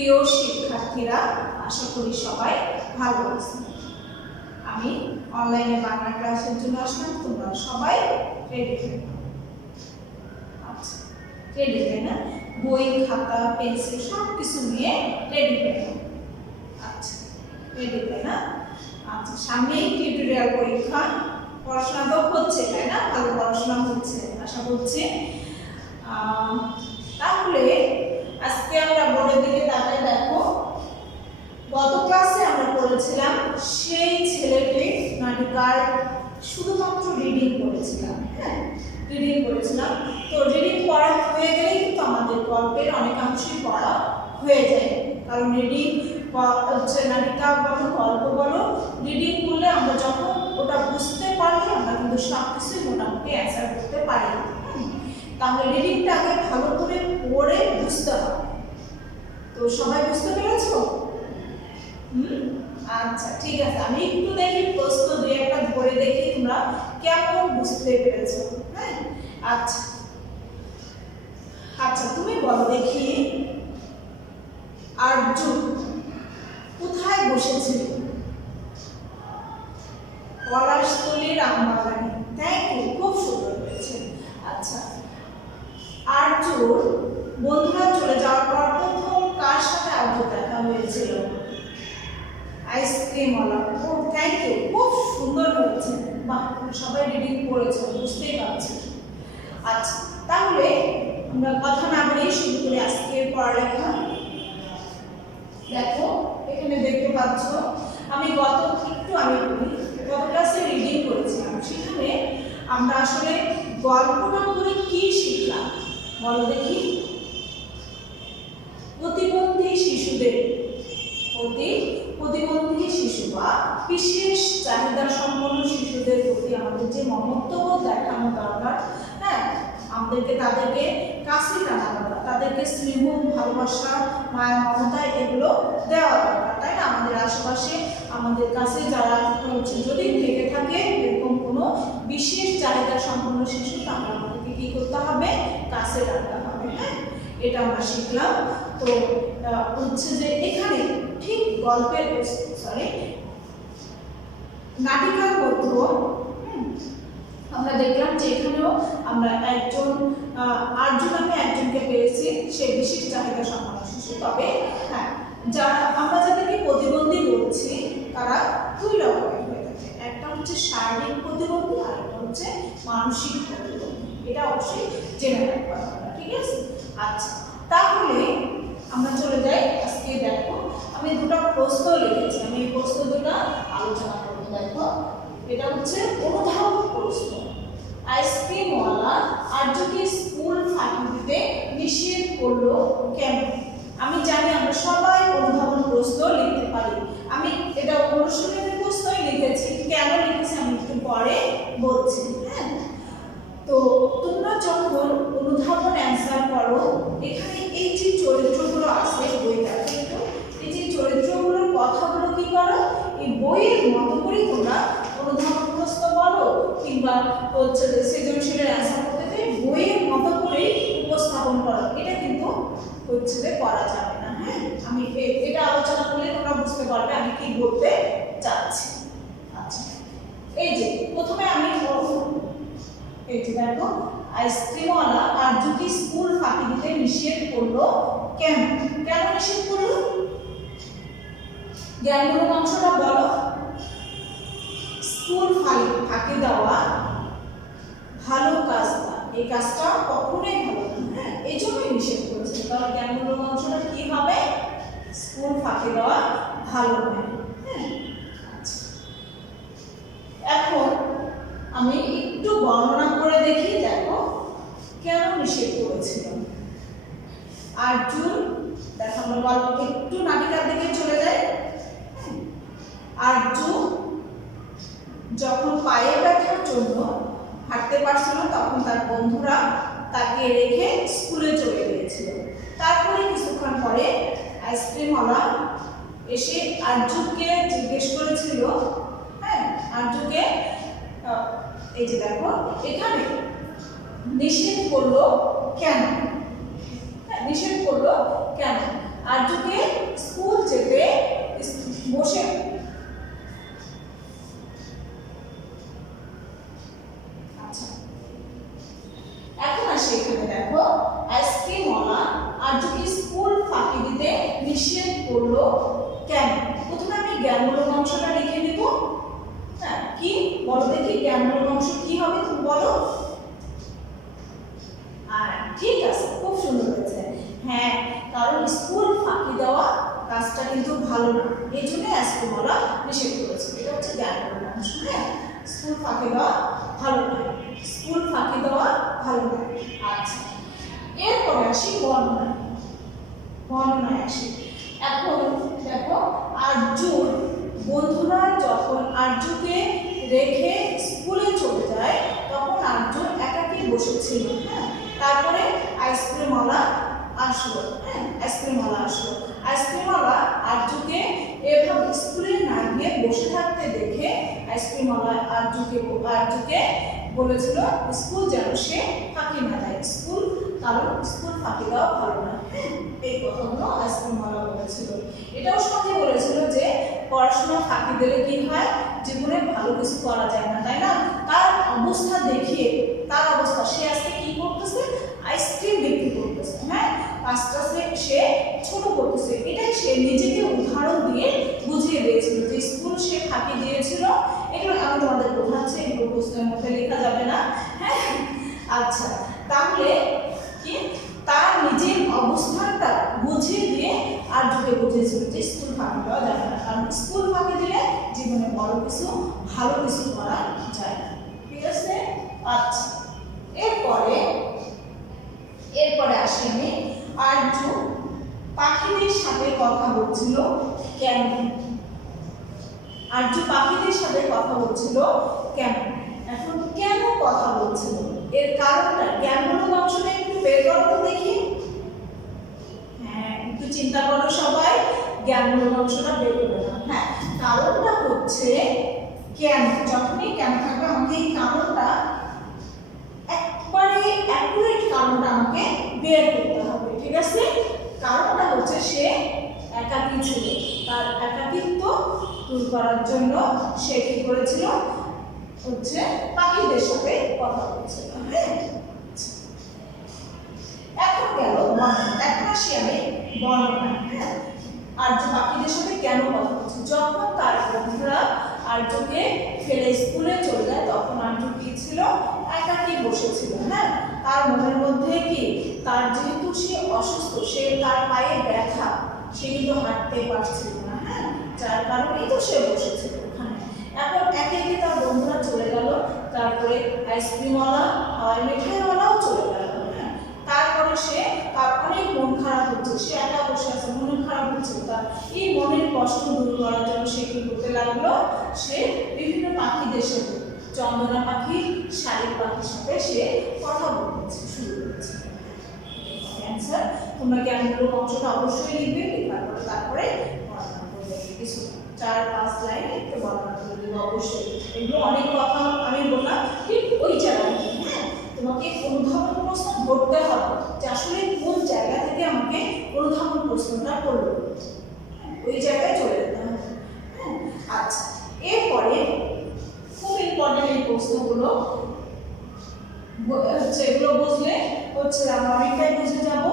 প্রিয় শিক্ষার্থীরা, আশা করি সবাই ভালো আছেন। আমি অনলাইনে বাংলা ক্লাসের জন্য আসলাম, তোমরা সবাই রেডি থাকো। আচ্ছা, রেডি তাই না? বই, খাতা, পেন্সিল সব কিছু নিয়ে রেডি থাকো। আচ্ছা, রেডি তাই না? আচ্ছা, সামনেই টিউটোরিয়াল পরীক্ষা। পড়াশোনা তো হচ্ছে তাই না? ভালো পড়াশোনা হচ্ছে আশা করছি। তাহলে আজকে আমরা বোর্ডের দিকে তাকাই। দেখো, গত ক্লাসে আমরা পড়েছিলাম সেই ছেলেটি নাটিকার শুধুমাত্র রিডিং করেছিলাম। হ্যাঁ, রিডিং করেছিলাম। তো রিডিং পড়া হয়ে গেলেই কিন্তু আমাদের গল্পের অনেকাংশই পড়া হয়ে যায়, কারণ রিডিং হচ্ছে নাটিকা বলো গল্প বলো, রিডিং করলে আমরা যখন ওটা বুঝতে পারলে আমরা কিন্তু সব কিছুই মোটামুটি অ্যান্সার করতে পারি। তাহলে রিডিংটা আগে ভালো করে পড়ে বুঝতে হবে। তো সবাই বুঝতে পেরেছো? আচ্ছা, ঠিক আছে। আমি একটু দেখি প্রশ্ন দুই একটা ধরে দেখি তোমরা কেমন বুঝতে পেরেছো। হ্যাঁ, আচ্ছা আচ্ছা, তুমি বলো দেখি, আরজু কোথায় বসেছিল? পলাশতলীর আমবাগানে। থ্যাংক ইউ, খুব সুন্দর হয়েছে। আচ্ছা, আরজুর বন্ধুরা চলে যাওয়ার পর প্রথম কার সাথে আরজুর দেখা হয়েছিল? আইসক্রিমওয়ালা। ও থ্যাংক ইউ, খুব সুন্দর হয়েছে। বাহ, সবাই রিডিং করেছো, বুঝতেই পারছি। আচ্ছা, তাহলে আমরা কথা না বলেই শুরু করি আজকের পড়ালেখা। দেখো, এখানে দেখতে পাচ্ছ আমি গত ক্লাসে রিডিং করেছিলাম। সেখানে আমরা আসলে গল্পটা করে কি শিখলাম বলো দেখি? প্রতিবন্ধী শিশুদের প্রতিবন্ধী শিশু বা বিশেষ চাহিদা সম্পন্ন শিশুদের প্রতি আমাদের যে মমত্ববোধ দেখানো দরকার, হ্যাঁ, আমাদেরকে তাদেরকে কাছে টানা দরকার, তাদেরকে স্নেহ, ভালোবাসা, মায়া, মমতা এগুলো দেওয়া দরকার, তাই না? আমাদের আশেপাশে আমাদের কাছে যারা যদি থেকে থাকে এরকম কোনো বিশেষ চাহিদা সম্পন্ন শিশু, তাহলে আমাদেরকে কি করতে হবে? কাছে রাখতে হবে। হ্যাঁ, এটা আমরা শিখলাম। তো হচ্ছে যে এখানে ঠিক গল্পের নাটিকার মধ্যে আমরা দেখলাম যে এখানেও আমরা আরজু নামে একজনকে পেয়েছি, সে বিশেষ চাহিদা সম্পন্ন শিশু। তবে হ্যাঁ, আমরা যাদেরকে প্রতিবন্ধী বলছি তারা দুই রকমের হয়ে থাকে। একটা হচ্ছে শারীরিক প্রতিবন্ধী, আর একটা হচ্ছে মানসিক প্রতিবন্ধী। এটা অবশ্যই জেনে রাখতে হবে, ঠিক আছে? আচ্ছা, তাহলে আমরা চলে যাই। আজকে দেখো, আমি দুটো প্রশ্ন লিখেছি, আমি এই প্রশ্ন দুটো আলোচনা করবো। দেখো, এটা হচ্ছে অনুধাবন প্রশ্ন। আইসক্রিমওয়ালা আরজুকে স্কুল ফাঁকি দিতে নিষেধ করলো কেন? আমি জানি আমরা সবাই অনুধাবন প্রশ্ন লিখতে পারি। আমি এটা অনুশীলনের প্রশ্নই লিখেছি, কেন লিখেছি আমি একটু পরে বলছি। হ্যাঁ, তো তোমরা যখন অনুধাবন অ্যান্সার করো, এখানে এই যে চরিত্রগুলো আছে বইটা, কিন্তু এই যে চরিত্রগুলোর কথাগুলো কি করো, এই বইয়ের মতো করে তোমরা অনুধাবন প্রশ্ন বলো কিংবা হচ্ছে সৃজনশীলের অ্যান্সার করতে চাই, বইয়ের মতো করে উপস্থাপন করো। এটা কিন্তু হচ্ছে যে করা যাবে না। হ্যাঁ, আমি এটা আলোচনা করলে তোমরা বুঝতে পারবে আমি কি বলতে চাচ্ছি। আচ্ছা, এই যে প্রথমে আমি এই যে দেখো, আইসক্রিমওয়ালা আরজুকে স্কুল ফাঁকি দিতে নিষেধ করলো কেন? কেন নিষেধ করলো? জ্ঞানমূলক অংশটা বলো। স্কুল ফাঁকি দেওয়া ভালো কাজ না, এই কাজটা কখনোই ভালো না। হ্যাঁ, এই জন্যই নিষেধ করেছে, কারণ জ্ঞানমূলক অংশটা কি হবে? স্কুল ফাঁকি দেওয়া ভালো নয়। হ্যাঁ, আচ্ছা, এখন আমি একটু বর্ণনা করে দেখি। দেখো, কেন নিষেধ করেছিল আরজুন? দেখো, আমরা গল্প একটু নাটিকার দিকে চলে যাই। আরজু যখন পায়ে ব্যথার জন্য হাঁটতে পারছিল না, তখন তার বন্ধুরা তাকে রেখে স্কুলে চলে গিয়েছিল। তারপরে কিছুক্ষণ পরে আইসক্রিমওয়ালা এসে আরজুকে জিজ্ঞেস করেছিল, হ্যাঁ, আরজুকে এই যে দেখো, এখানে নিষেধ করলো কেন? হ্যাঁ, নিষেধ করলো কেন? আরজুকে হলো কেন। প্রথমে আমি জ্ঞানমূলক অংশটা লিখে নেব। হ্যাঁ, কি বলো দেখি জ্ঞানমূলক অংশ কি হবে তুমি বলো। আর ঠিক আছে, খুব সুন্দর হয়েছে। হ্যাঁ, কারণ স্কুল ফাঁকি দেওয়া কাজটা কিন্তু ভালো না, এই জন্য আজকে বলা নিষেধ করেছে। এটা হচ্ছে জ্ঞানমূলক অংশ। হ্যাঁ, স্কুল ফাঁকি দেওয়া ভালো না, স্কুল ফাঁকি দেওয়া ভালো না। আচ্ছা, এরপরে আসি বর্ণনায়। বর্ণনায় আসি। এখন দেখো, আরজুর বন্ধুরা যখন আরজুকে রেখে স্কুলে চলে যায় তখন আরজু একাকী বসেছিল। হ্যাঁ, তারপরে আইসক্রিমওয়ালা আসলো। হ্যাঁ, আইসক্রিমওয়ালা আসলো। আইসক্রিমওয়ালা আরজুকে এভাবে স্কুলে না গিয়ে বসে থাকতে দেখে আইসক্রিমওয়ালা আরজুকে বলেছিল স্কুল যেন সে ফাঁকি না দেয়, স্কুল কারণ স্কুল ফাঁকি দেওয়া ভালো না। এই কথাগুলো আইসক্রিমওয়ালা বলেছিল। এটাও সঙ্গে বলেছিল যে পড়াশোনা ফাঁকি দিলে কি হয়, জীবনে ভালো কিছু করা যায় না, তাই না। তার অবস্থা দেখিয়ে, তার অবস্থা, সে আজকে কি করতেছে, আইসক্রিম বিক্রি করতেছে। হ্যাঁ, আস্তে আস্তে সে ছোট করতেছে, এটাই সে নিজেকে উদাহরণ দিয়ে বুঝিয়ে দিয়েছিল যে স্কুল সে ফাঁকি দিয়েছিল। এগুলো আমি তোমাদের বোঝাচ্ছি, এগুলো প্রশ্নের মধ্যে লেখা যাবে না। হ্যাঁ, আচ্ছা, তাহলে কি তার নিজের অবস্থানটা বুঝিয়ে দিয়ে আরজুকে বুঝিয়েছিল যে স্কুল ফাঁকি দেওয়া যাবে না, কারণ স্কুল ফাঁকি দিলে জীবনে বড় কিছু ভালো কিছু করা যায় না। ঠিক আছে। আচ্ছা, এরপরে আসি আমি। আরজু পাখিদের সাথে কথা বলছিল কেন। আরজু পাখিদের সাথে কথা বলছিল কেন। এখন কেন কথা বলছিল, এর কারণটা জ্ঞানমূলক অংশটা একটু বের করো দেখি। হ্যাঁ, একটু চিন্তা করো সবাই, জ্ঞানমূলক অংশটা বের করে নাও। হ্যাঁ, কারণটা হচ্ছে কেন। যখনই কেন থাকবে আমাকে এই কারণটা একবারে অ্যাকুরেট কারণটা আমাকে বের করতে হবে। ঠিক আছে। কারণটা হচ্ছে সে একাকী ছিল, তার একাকিত্ব দূর করার জন্য সে কি করেছিল, হচ্ছে পাখিদের সাথে কথা বলছিল। হ্যাঁ, এখন গেল বর্ণনা। এখন আসি আমি বর্ণনা। হ্যাঁ, আরজু পাখিদের সাথে কেন কথা বলছে। যখন তার বন্ধুরা আরজুকে ফেলে স্কুলে চলে যায় তখন আরজু কি ছিল, একাকী বসেছিল। হ্যাঁ, তার মনের মধ্যে কি, তার যেহেতু সে অসুস্থ, সে তার পায়ে ব্যথা, সে কিন্তু হাঁটতে পারছিল না। হ্যাঁ, যার কারণেই তো সে বসেছিল ওখানে। এখন একে একে তার বন্ধুরা চলে গেল, তারপরে আইসক্রিমওয়ালা আর মিঠাইওয়ালাও চলে গেল। হ্যাঁ, তারপরে সে, তার অনেক মন খারাপ হচ্ছে, সে একা বসে আছে, মন খারাপ হচ্ছে। তার এই মনের কষ্ট দূর করার জন্য সে কি করতে লাগলো, সে বিভিন্ন পাখিদের সাথে, চন্দনা পাখি, শালিক পাখির সাথে সে কথা বলতে শুরু করেছে। অ্যান্সার তোমরা জ্ঞানমূলক অংশটা অবশ্যই লিখবে, লেখার পরে তারপরে বর্ণনা করবে। কিছু 4-5 লাইন একটু বর্ণনা করে দেবো অবশ্যই। এগুলো অনেক কথা আমি বললাম ঠিক ওই জায়গায়। হ্যাঁ, তোমাকে অনুধাবন প্রশ্ন ধরতে হবে যে আসলে কোন জায়গা থেকে আমাকে অনুধাবন প্রশ্নটা করলো, ওই জায়গায় চলে যেতে হবে। হ্যাঁ, আচ্ছা, এরপরে খুব ইম্পর্টেন্ট এই প্রশ্নগুলো হচ্ছে, এগুলো বুঝলে হচ্ছে আমরা অনেকটাই বুঝে যাব।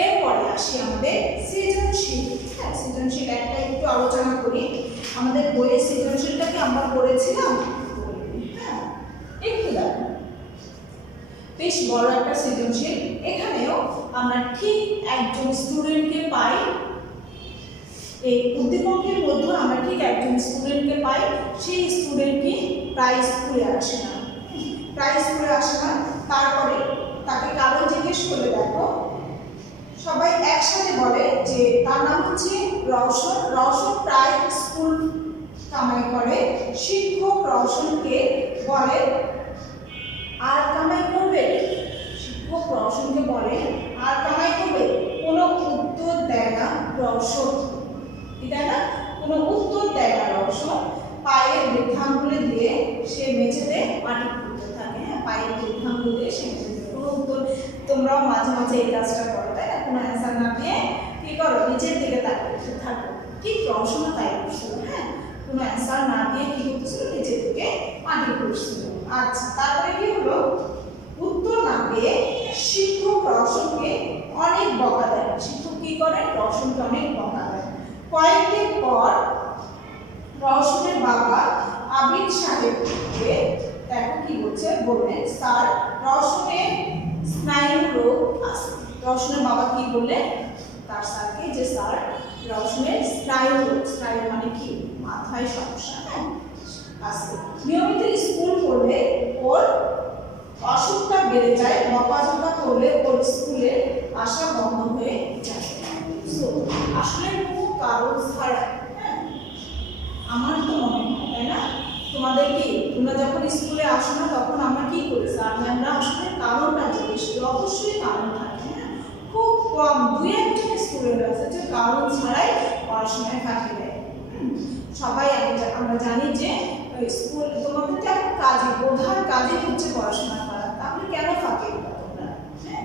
এরপরে আসি আমাদের সৃজনশীল। হ্যাঁ, সৃজনশীল একটা একটু আলোচনা করি। আমাদের বইয়ের সৃজনশীলটাকে আমরা পড়েছিলাম। হ্যাঁ, একটু দেখো, বেশ বড় একটা সৃজনশীল। এখানেও আমরা ঠিক একজন স্টুডেন্টকে পাই, এই উদ্দীপকের মধ্যে আমরা ঠিক একজন স্টুডেন্টকে পাই। সেই স্টুডেন্টকে প্রায় স্কুলে আসে না, প্রায় স্কুলে আসে না। তারপরে তাকে কারণ জিজ্ঞেস করলে দেখো সবাই একসাথে বলে যে তার নাম হচ্ছে রওশন। রওশন প্রায় স্কুল কামাই করে। শিক্ষক রওশনকে বলে আর কামাই করবে, শিক্ষক রওশনকে বলে আর কামাই করবে। কোনো উত্তর দেয় না রওশন, দেয় না, কোনো উত্তর দেয় না রওশন। পায়ের বৃদ্ধাঙ্গুলি দিয়ে সে মেঝেতে মাটি খুঁড়তে থাকে। হ্যাঁ, পায়ের বৃদ্ধাঙ্গুলি দিয়ে সে মেঝেতে, কোনো উত্তর, তোমরাও মাঝে মাঝে এই কাজটা করো তাই না, কোনো অ্যান্সার না দিয়ে কি করো, নিচের দিকে তাকিয়ে থাকো। ঠিক রওশনও তাই করছিল। হ্যাঁ, কোনো অ্যান্সার না দিয়ে কি করতেছিল, নিচের দিকে মাটি খুঁড়ছিল। আচ্ছা, তারপরে কি হলো, উত্তর না পেয়ে শিক্ষক রওশনকে অনেক বকা দেয়। শিক্ষক কি করে, রওশনকে অনেক বকা দেয়। কয়েক এরপর রওশনের বাবা আবিদ সাহেবকে দেখো কি বলছে, বললেন স্যার রওশনের স্নায়ু রোগ আছে। রওশনের বাবা কি বললেন তার স্যারকে যে স্যার রওশনের স্নায়ু রোগ, স্নায়ু মানে কি মাথায় সমস্যা, হ্যাঁ আছে। নিয়মিত স্কুল পড়লে ওর অসুখটা বেড়ে যায়, বকাঝকা করলে ওর স্কুলে আসা বন্ধ হয়ে যায়। আসলে কোনো কারণ ছাড়া, হ্যাঁ আমার তো মনে হয় তাই না, তোমাদের কি তোমরা যখন স্কুলে আসো না তখন আমরা কি করি স্যার ম্যামরা আসলে কারণটা জিজ্ঞেস করি, অবশ্যই কারণ থাকে, হ্যাঁ খুব কম দুই একজন স্টুডেন্ট আছে যে কারণ ছাড়াই পড়াশোনায় ফাঁকি দেয়। সবাই আমরা জানি যে স্কুল তোমাদের তো একটা কাজে প্রধান কাজই হচ্ছে পড়াশোনা করা, তাহলে কেন ফাঁকি দিবা তোমরা, হ্যাঁ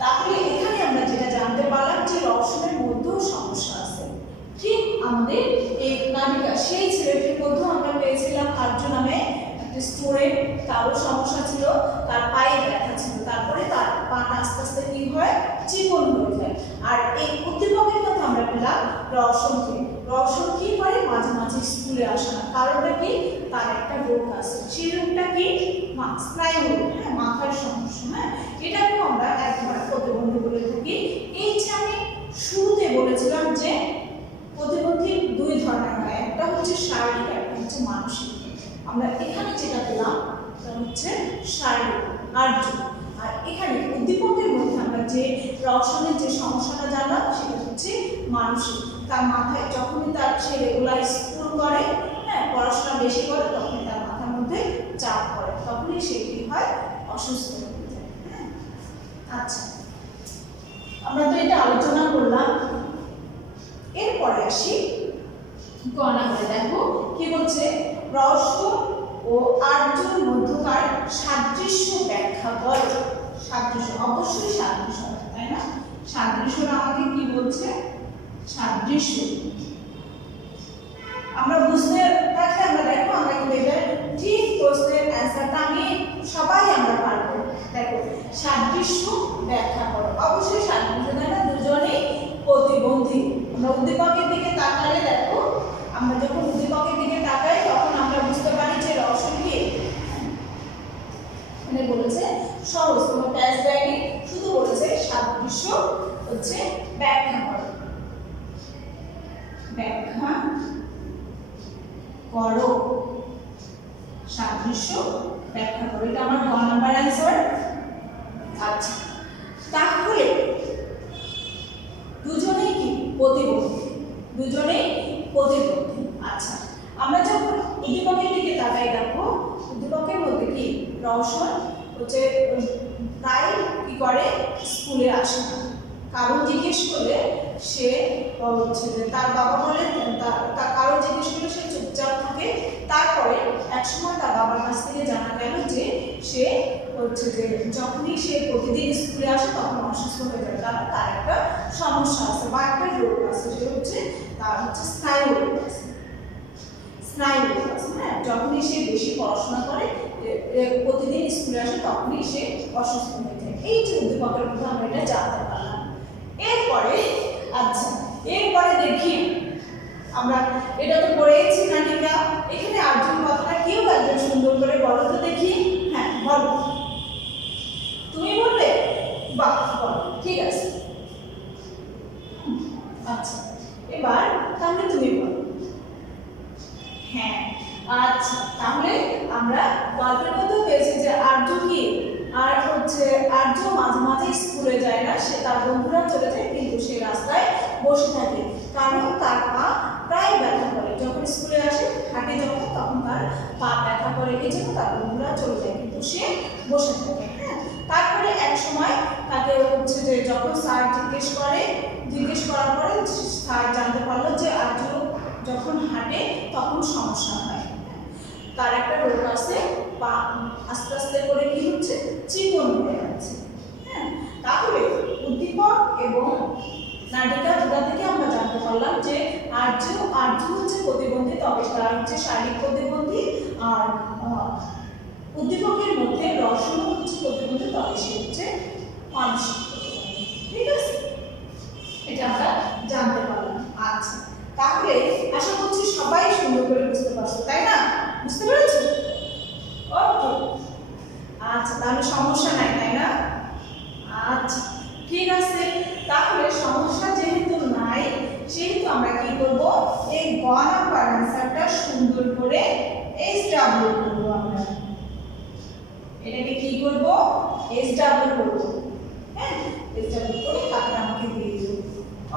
তাহলে এখানে আমরা যেটা জানতে পারলাম যে রওশনের মধ্যেও সমস্যা আছে। ঠিক আমাদের এই নাবিকা সেই ছেলেটির মধ্যেও আমরা পেয়েছিলাম আর্য নামে একটা স্টুডেন্ট, তারও সমস্যা ছিল, তার পায়ে ব্যথা ছিল, তারপরে তার পাটা আস্তে আস্তে কি হয় চিকন হয়ে যায়। আর এই উদ্দীপকের মধ্যে আমরা পেলাম রওশনকে। রওশন কি করে মাঝে মাঝে স্কুলে আসে না, কারণটা কি তার একটা রোগ আছে, সেই রোগটা কি স্নায়ু রোগ, হ্যাঁ মাথার সমস্যা, হ্যাঁ এটাকেও আমরা এক ধরনের প্রতিবন্ধী বলে থাকি। এই যে আমি শুরুতে বলেছিলাম যে প্রতিবন্ধী দুই ধরনের হয়, একটা হচ্ছে শারীরিক, একটা হচ্ছে মানসিক। আমরা এখানে যেটা পেলাম সেটা হচ্ছে শারীরিক আর্য, আর এখানে উদ্দীপকের মধ্যে আমরা যে রওশনের যে সমস্যাটা জানলাম সেটা হচ্ছে মানসিক। তার মাথায় যখনই তার সে রেগুলার স্কুল করে, হ্যাঁ পড়াশোনা বেশি করে, তখনই তার মাথার মধ্যে চাপ পড়ে, তখনই সে কি হয় অসুস্থ হয়ে যায়। হ্যাঁ আচ্ছা, আমরা তো এটা আলোচনা করলাম। এরপরে আসি গ নাম্বারে, দেখো কি বলছে রওশন ও আর্যর মধ্যকার সাদৃশ্য ব্যাখ্যা করো। সাদৃশ্য অবশ্যই সাদৃশ্য, তাই না, সাদৃশ্যটা আমাকে কি বলছে সাদৃশ্য আমরা বুঝতে পারলে আমরা দেখো আমরা কিন্তু এটা ঠিক প্রশ্নের অ্যান্সারটা আমি সবাই আমরা পারবো। দেখো সাদৃশ্য ব্যাখ্যা করো, অবশ্যই সাদৃশ্য, তাই না, দুজনেই প্রতিবন্ধী। আমরা উদ্দীপকের দিকে তাকালে দেখো, আমরা যখন উদ্দীপকের দিকে তাকাই তখন আমরা বুঝতে পারি যে রওশন কি মানে বলেছে সহজ, কোনো প্যাচ দেয়নি, শুধু বলেছে সাদৃশ্য হচ্ছে ব্যাখ্যা করো, ব্যাখ্যা করো, সাদৃশ্য ব্যাখ্যা করো, এটা আমার গ নাম্বার অ্যান্সার। আচ্ছা তাহলে দুজনেই কি প্রতিবন্ধী, দুজনেই প্রতিবন্ধী। আচ্ছা আমরা যখন উদ্দীপকের দিকে তাকাই দেখো উদ্দীপকের মধ্যে কি রওশন হচ্ছে প্রায় কি করে স্কুলে আসে না, কারণ জিজ্ঞেস করলে সে হচ্ছে যে তার বাবা বলে তার কারণ জিজ্ঞেস করলে সে চুপচাপ থাকে। তারপরে একসময় তার বাবার কাছ থেকে জানা গেল যে সে হচ্ছে যে যখনই সে প্রতিদিন স্কুলে আসে তখন অসুস্থ হয়ে যায়, কারণ তার একটা সমস্যা আছে বা একটা রোগ আছে, সে হচ্ছে তার হচ্ছে স্নায়ু রোগ আছে, স্নায়ু রোগ আছে, হ্যাঁ যখনই সে বেশি পড়াশোনা করে প্রতিদিন স্কুলে আসে তখনই সে অসুস্থ হয়ে যায়। এই যে উদ্দীপকের মধ্যে আমরা এটা জানতে পারলাম। এরপরে আচ্ছা এরপরে দেখি আমরা এটা তো পড়েছি নাটিকা, এখানে আর্জুন কথাটা কেউ একজন সুন্দর করে বলো তো দেখি। হ্যাঁ বলো, তুমি বললে, বাহ বলো, ঠিক আছে। আচ্ছা এবার তাহলে তুমি বলো। হ্যাঁ আচ্ছা তাহলে আমরা গল্পের মধ্যেও পেয়েছি যে আর্য কি আর হচ্ছে আর্য মাঝে মাঝে স্কুলে যায় না, সে তার বন্ধুরা চলে যায় কিন্তু সে রাস্তায় বসে থাকে, কারণ তার পা প্রায় ব্যথা করে, যখন স্কুলে আসে হাঁটে যখন তখন তার পা ব্যথা করে, এই জন্য তার বন্ধুরা চলে যায় কিন্তু সে বসে থাকে। হ্যাঁ তারপরে এক সময় তাকে হচ্ছে যে যখন স্যার জিজ্ঞেস করার পরে স্যার জানতে পারলো যে আর্য যখন হাঁটে তখন সমস্যা হয়, তার একটা রোগ আছে, পা আস্তে আস্তে করে কি হচ্ছে চিকন হয়ে যাচ্ছে। হ্যাঁ তাহলে উদ্দীপক এবং নাটিকা দুটা থেকে আমরা জানতে পারলাম যে আর্য হচ্ছে প্রতিবন্ধী, তবে তার হচ্ছে শারীরিক প্রতিবন্ধী, আর উদ্দীপকের মধ্যে রওশন হচ্ছে প্রতিবন্ধী, তবে সে হচ্ছে মানসিক প্রতিবন্ধী। ঠিক আছে, এটা আমরা জানতে পারলাম। আচ্ছা তাহলে আসছে, তাহলে সমস্যা যেহেতু নাই সেহেতু আমরা কি করব, এই গ নাম্বার আনসারটা সুন্দর করে SW করব। আমরা এটাকে কি করব, SW করব। হ্যাঁ, SW করে খাতাটা আমাকে দিয়ে দিও,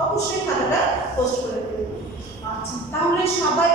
অবশ্যই খাতাটা পোস্ট করে দেবে। আচ্ছা, তাহলে সবাই